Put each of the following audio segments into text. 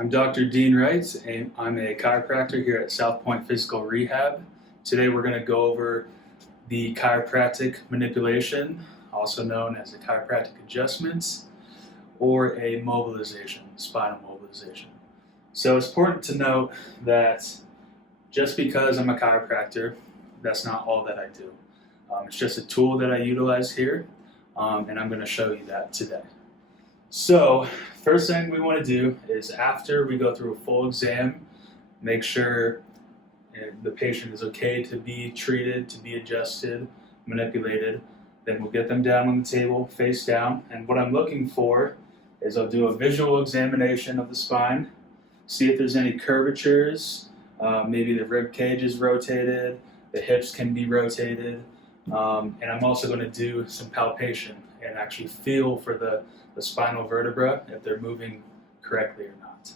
I'm Dr. Dean Wright, and I'm a chiropractor here at South Point Physical Rehab. Today we're going to go over the chiropractic manipulation, also known as a chiropractic adjustment, or a mobilization, spinal mobilization. So it's important to note that just because I'm a chiropractor, that's not all that I do. It's just a tool that I utilize here, and I'm going to show you that today. So, first thing we want to do is after we go through a full exam, make sure the patient is okay to be treated, to be adjusted, manipulated. Then we'll get them down on the table, face down. And what I'm looking for is I'll do a visual examination of the spine, see if there's any curvatures, maybe the rib cage is rotated, the hips can be rotated, and I'm also going to do some palpation and actually feel for the spinal vertebra if they're moving correctly or not.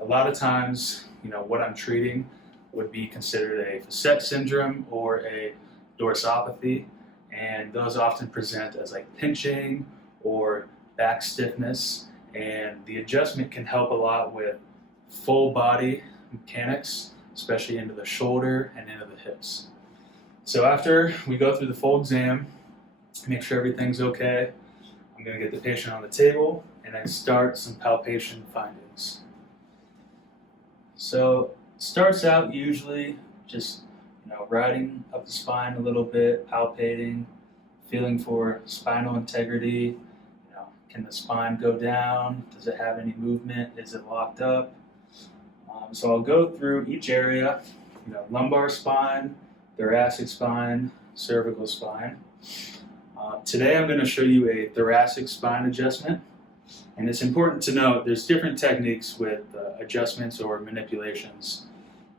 A lot of times, what I'm treating would be considered a facet syndrome or a dorsopathy, and those often present as like pinching or back stiffness, and the adjustment can help a lot with full body mechanics, especially into the shoulder and into the hips. So after we go through the full exam, make sure everything's okay, I'm going to get the patient on the table and I start some palpation findings. So it starts out usually just riding up the spine a little bit, palpating, feeling for spinal integrity. Can the spine go down? Does it have any movement? Is it locked up? So I'll go through each area, lumbar spine, thoracic spine, cervical spine. Today I'm going to show you a thoracic spine adjustment, and it's important to note there's different techniques with adjustments or manipulations.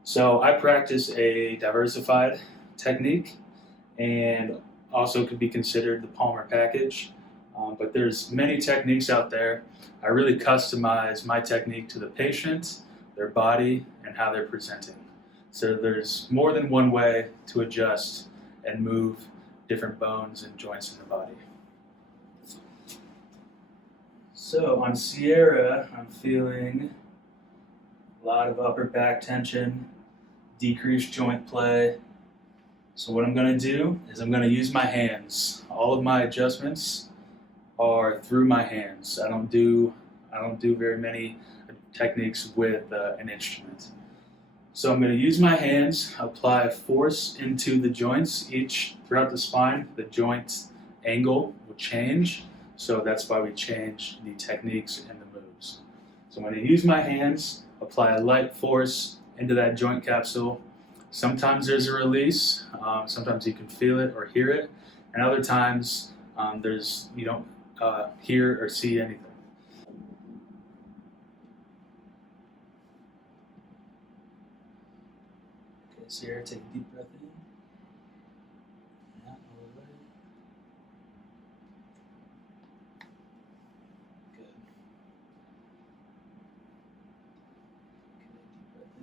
So I practice a diversified technique and also could be considered the Palmer package, but there's many techniques out there. I really customize my technique to the patient, their body, and how they're presenting. So there's more than one way to adjust and move different bones and joints in the body. So on Sierra, I'm feeling a lot of upper back tension, decreased joint play. So what I'm going to do is I'm going to use my hands. All of my adjustments are through my hands. I don't do very many techniques with an instrument. So I'm going to use my hands, apply force into the joints throughout the spine. The joint angle will change, so that's why we change the techniques and the moves. So I'm going to use my hands, apply a light force into that joint capsule. Sometimes there's a release, sometimes you can feel it or hear it, and other times you don't hear or see anything. Sierra, take a deep breath in. Yeah, all right. Good. Okay, deep breath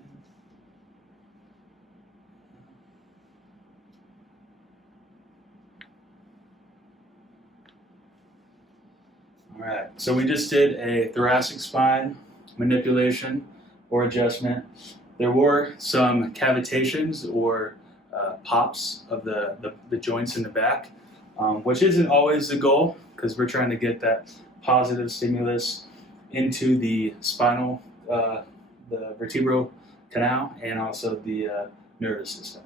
in. All right, so we just did a thoracic spine manipulation or adjustment. There were some cavitations or pops of the joints in the back, which isn't always the goal because we're trying to get that positive stimulus into the spinal, the vertebral canal, and also the nervous system.